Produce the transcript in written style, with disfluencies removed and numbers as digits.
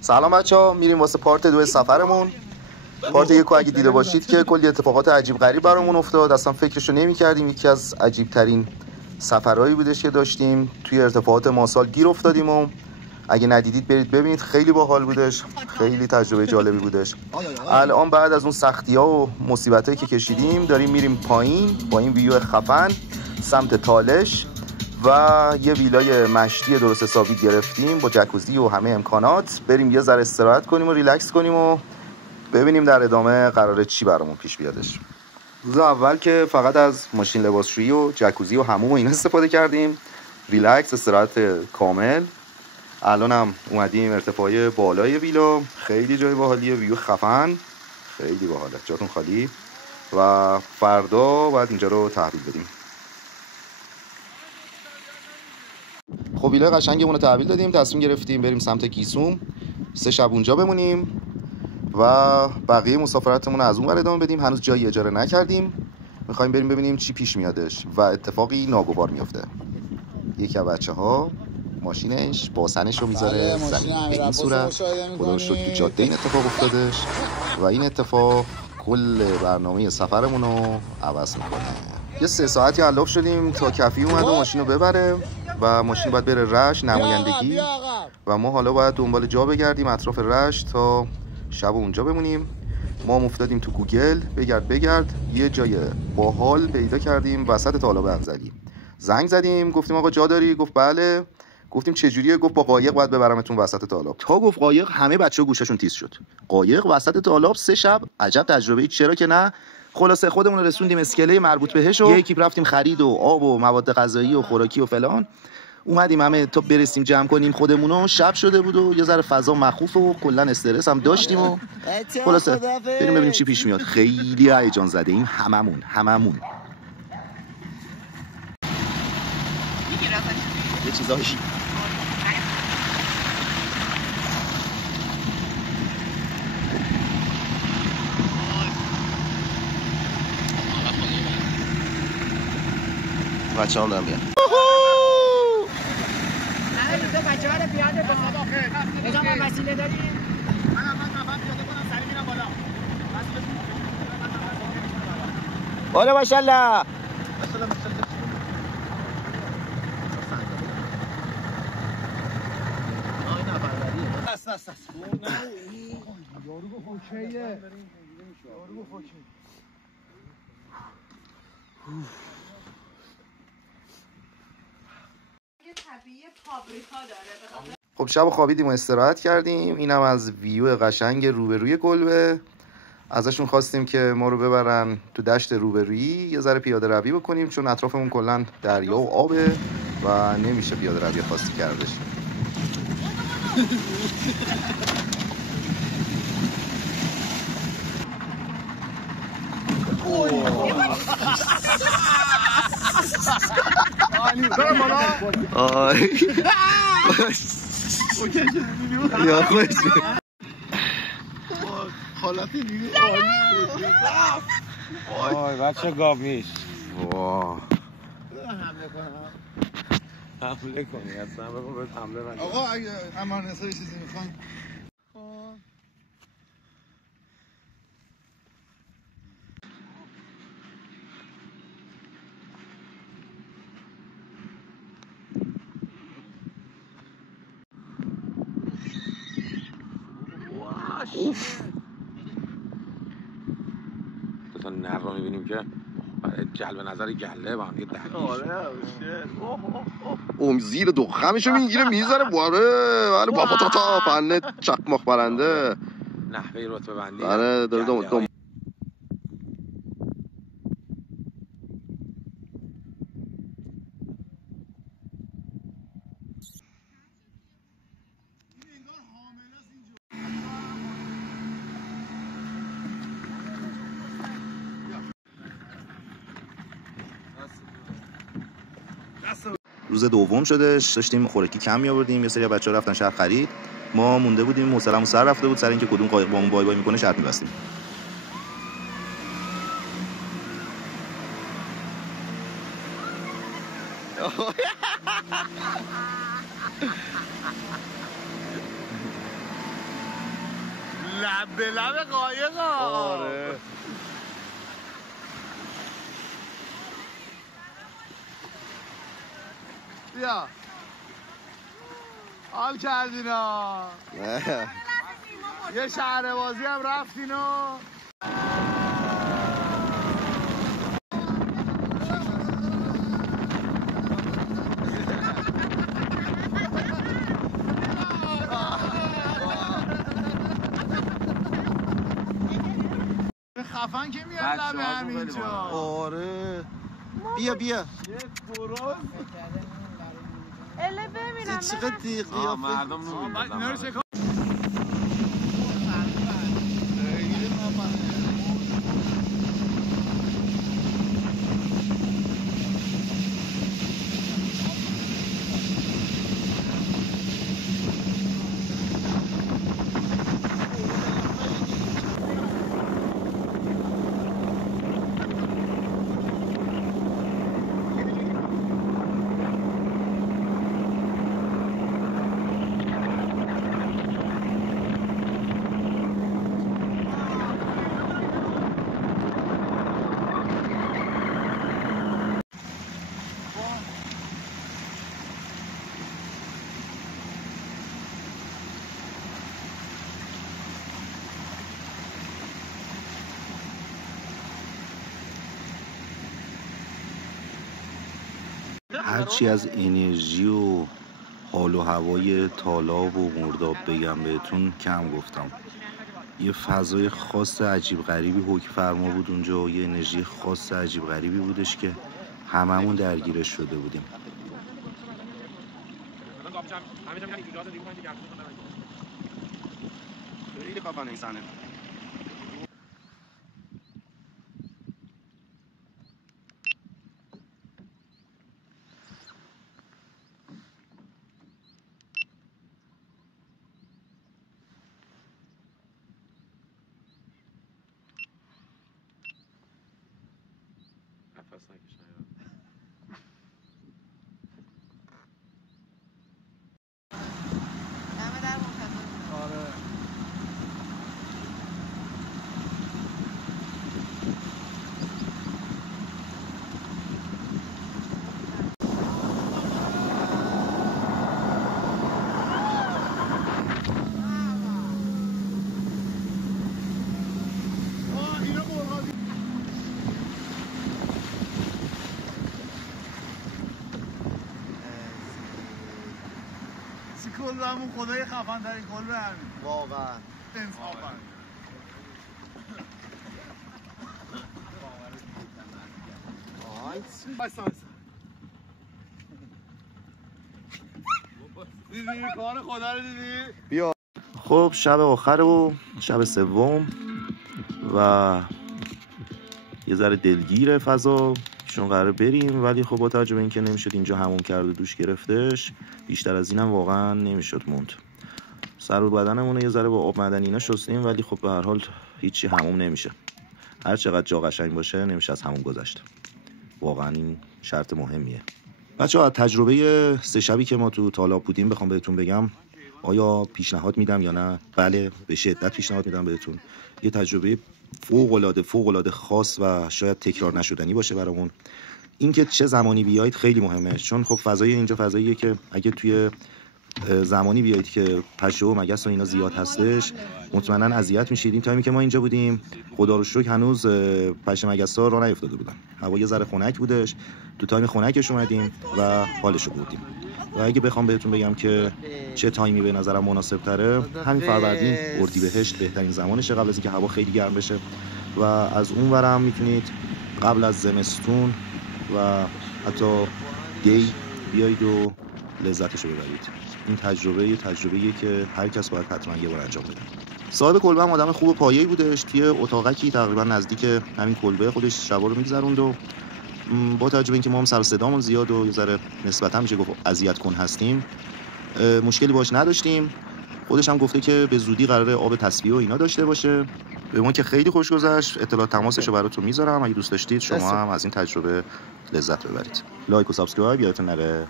سلام بچه‌ها، میریم واسه پارت 2 سفرمون. پارت 1 اگه دیده باشید که کلی اتفاقات عجیب غریب برامون افتاد، اصلا فکرشو نمی‌کردیم. یکی از عجیب ترین سفرهایی بودش که داشتیم. توی ارتفاعات ماسال گیر افتادیم و اگه ندیدید برید ببینید، خیلی باحال بودش، خیلی تجربه جالبی بودش. الان بعد از اون سختی‌ها و مصیبتایی که کشیدیم داریم میریم پایین با این ویو خفن سمت تالش و یه ویلای مشتی درست حسابی گرفتیم با جکوزی و همه امکانات. بریم یه ذره استراحت کنیم و ریلکس کنیم و ببینیم در ادامه قراره چی برامون پیش بیادش. روز اول که فقط از ماشین لباسشویی و جکوزی و حموم و اینا استفاده کردیم، ریلکس، استراحت کامل. الان هم اومدیم ارتفاع بالای ویلا، خیلی جای باحالیه، ویو خفن، خیلی باحاله، جاتون خالی. و فردا باید اینجا رو تحویل بدیم. خب ویلای قشنگمون رو تحویل دادیم، تصمیم گرفتیم بریم سمت گیسوم 3 شب اونجا بمونیم و بقیه مسافرتمون رو از اون ور ادامه بدیم. هنوز جایی اجاره نکردیم، میخوایم بریم ببینیم چی پیش میادش و اتفاقی ناگوار میفته. یکی از بچه‌ها ماشینش باسنش رو میذاره زمین. به این صورت خدا رو شکر تو جاده این اتفاق افتادش و این اتفاق کل برنامه سفرمون رو عوض میکنه. یه 3 ساعتی علف شدیم تا کفی اومد و ماشین رو ببره و ماشین باید بره رشت نمایندگی و ما حالا باید دنبال جا بگردیم اطراف رشت تا شب اونجا بمونیم. ما افتادیم تو گوگل بگرد یه جای باحال پیدا کردیم وسط تالاب انزلی. زنگ زدیم گفتیم آقا جا داری؟ گفت بله. گفتیم چجوریه؟ گفت با قایق باید ببرمتون وسط تالاب. تا گفت قایق همه بچه‌ها گوششون تیز شد. قایق وسط تالاب 3 شب، عجب تجربه‌ای، چرا که نه. خلاصه خودمون رو رسوندیم اسکله مربوط بهش و یه اکیپ رفتیم خرید و آب و مواد غذایی و خوراکی و فلان. اومدیم همه تا برسیم جمع کنیم خودمونو. شب شده بود و یه ذره فضا مخوف و کلا استرس هم داشتیم و خلاصه بریم ببینیم چی پیش میاد. خیلی هیجان زده ایم هممون. یه چیزایش بچه هم دارم بیان. اینجا بچه ها رو پیاده بخواب آخر اینجا ما وسیله داریم. من پیاده کنم سری میرم بالا ماشالله. است یارو گفت اوکیه، یارو گفت اوکی. خب شب خوابیدیم و استراحت کردیم. اینم از ویو قشنگ روبروی کلبه. ازشون خواستیم که ما رو ببرن تو دشت روبرویی یه ذره پیاده روی بکنیم چون اطرافمون کلا دریا و آبه و نمیشه پیاده روی خاصی کردش. یا خوش حالتی دیدی عالی بچه گاویش واه حمله کنی اصلا بگو بهت حمله نکنی. آقا اگه امان نسایی چیزی میخواین تا نر رو میبینیم که جلب نظر گله با هم دیگه اون زیر دخمشو میگیره میذاره باره با پاتاتا پنه چقماق برنده نحوه رتبه بندی داره دم روز دوم شدش، داشتیم خوراکی کم می‌آوردیم. یه سری بچه‌ها رفتن شهر خرید، ما مونده بودیم. حوصله‌مون سر رفته بود سر اینکه کدوم قایق با اون بای بای میکنه شرط می‌بستیم. لب به لب قایقا. آره بیا حال کردینا. یه شهر بازی هم رفتین و خفن که میاد لبه همینجا. آره بیا بیا اله ببینم چقدر دیقی مردم نمیدونم هرچی از انرژی و حال و هوای تالاب و مرداب بگم بهتون کم گفتم. یه فضای خاص عجیب غریبی حکم فرما بود اونجا و یه انرژی خاص عجیب غریبی بودش که هممون درگیرش شده بودیم. خیلی خفن این صحنه. نفس نکش همه در منتظر. آره کلبمون خدای خفن ترین کلبه همین واقعا انصافا. دیدی کار خدا رو دیدی؟ بیا. خب شب آخر و شب سوم و یه ذره دلگیره فضا چون قراره بریم، ولی خب با توجه به اینکه نمیشد اینجا حموم کرد و دوش گرفتش بیشتر از اینم واقعا نمیشد موند. سر و بدنمون یه ذره با آب معدنی اینا شستیم، ولی خب به هر حال هیچی حموم نمیشه. هر چقدر جا قشنگ باشه نمیشه از حموم گذشت. واقعا این شرط مهمیه. بچه‌ها تجربه 3 شبی که ما تو تالاب بودیم بخوام بهتون بگم آیا پیشنهاد میدم یا نه؟ بله به شدت پیشنهاد میدم بهتون. یه تجربه فوق العاده خاص و شاید تکرار نشدنی باشه برامون. اینکه چه زمانی بیایید خیلی مهمه، چون خب فضای اینجا فضاییه که اگه توی زمانی بیایید که پشه و مگس و اینا زیاد هستش مطمئنا اذیت میشید. این تایمی که ما اینجا بودیم خدا رو شکر هنوز پشه مگس ها راه نیفتاده بودن، هوا یه ذره خنک بودش، تو تایم خنکش اومدیم و حالشو بردیم. و اگه بخوام بهتون بگم که چه تایمی به نظرم مناسب تره، همین فروردین اردیبهشت بهترین زمانشه قبل از اینکه هوا خیلی گرم بشه. و از اون ورم میتونید قبل از زمستون و حتی دی بیایید و لذتشو ببرید. این تجربه‌ایه که هر کس باید حتما یه بار انجام بده. صاحب کلبه هم آدم خوب و پایه‌ای بودش، توی اتاقکی تقریبا نزدیک همین کلبه خودش شبا رو می‌گذروند و با توجه به اینکه ما هم سر صدامون زیاد و یه ذره نسبتا میشه گفت اذیت کن هستیم مشکلی باش نداشتیم. خودش هم گفته که به زودی قراره آب تصفیه و اینا داشته باشه. به ما که خیلی خوش گذشت. اطلاع تماسشو براتون میذارم، اگه دوست داشتید شما هم از این تجربه لذت ببرید. لایک و سابسکرایب یادتون نره.